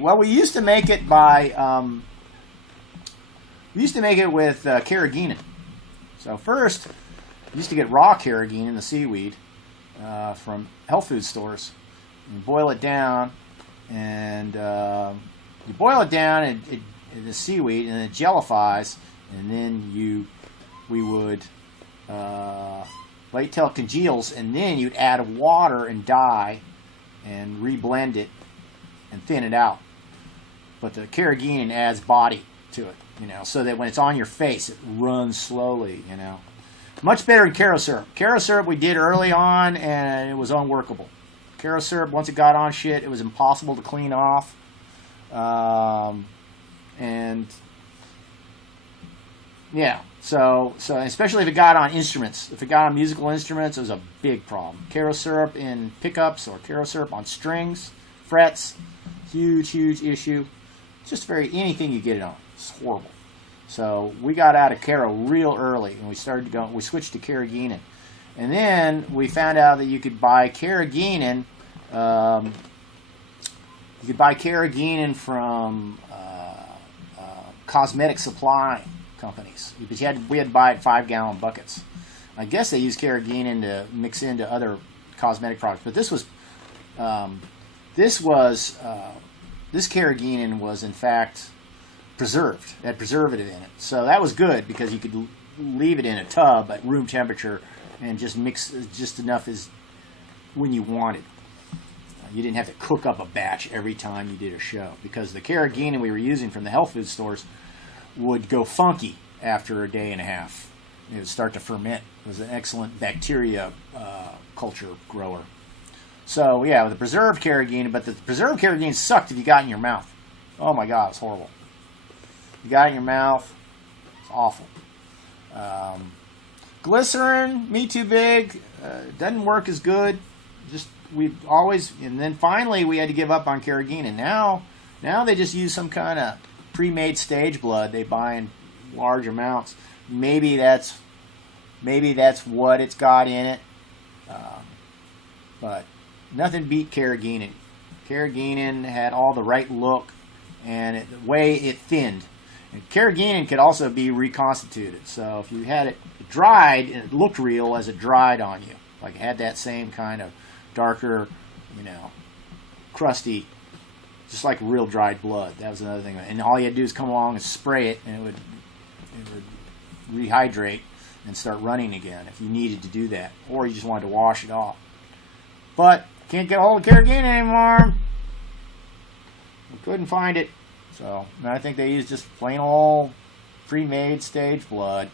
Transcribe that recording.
Well, we used to make it by with carrageenan. So first, we used to get raw carrageenan, the seaweed, from health food stores, and boil it down, and you boil it down in the seaweed, and it jellifies, and then we would wait till it congeals, and then you'd add water and dye, and reblend it, and thin it out. But the carrageenan adds body to it, so that when it's on your face, it runs slowly, Much better than Caro syrup. Caro syrup we did early on, and it was unworkable. Caro syrup, once it got on shit, it was impossible to clean off. And yeah, so especially if it got on instruments. If it got on musical instruments, it was a big problem. Caro syrup in pickups or Caro syrup on strings, frets, huge issue. Just anything you get it on. It's horrible. So we got out of Caro real early, and we switched to carrageenan. And then we found out that you could buy carrageenan. You could buy carrageenan from cosmetic supply companies, but we had to buy it in 5-gallon buckets. I guess they use carrageenan to mix into other cosmetic products, but this carrageenan was in fact preserved. It had preservative in it, so that was good because you could leave it in a tub at room temperature and just mix just enough as when you wanted. You didn't have to cook up a batch every time you did a show, because the carrageenan we were using from the health food stores would go funky after a day and a half. It would start to ferment. It was an excellent bacteria culture grower. So yeah, with the preserved carrageenan, but the preserved carrageenan sucked if you got it in your mouth. Oh my God, it's horrible. You got it in your mouth, it's awful. Glycerin, me too big, doesn't work as good. And then finally we had to give up on carrageenan. Now they just use some kind of pre-made stage blood they buy in large amounts. Maybe that's what it's got in it. But nothing beat carrageenan. Carrageenan had all the right look and the way it thinned. And carrageenan could also be reconstituted. So if you had it dried, and it looked real as it dried on you, like it had that same kind of darker, crusty, just like real dried blood. That was another thing. And all you had to do is come along and spray it, and it would rehydrate and start running again if you needed to do that, or you just wanted to wash it off. But can't get a hold of carrageenan anymore. We couldn't find it. So I think they used just plain old pre-made stage blood.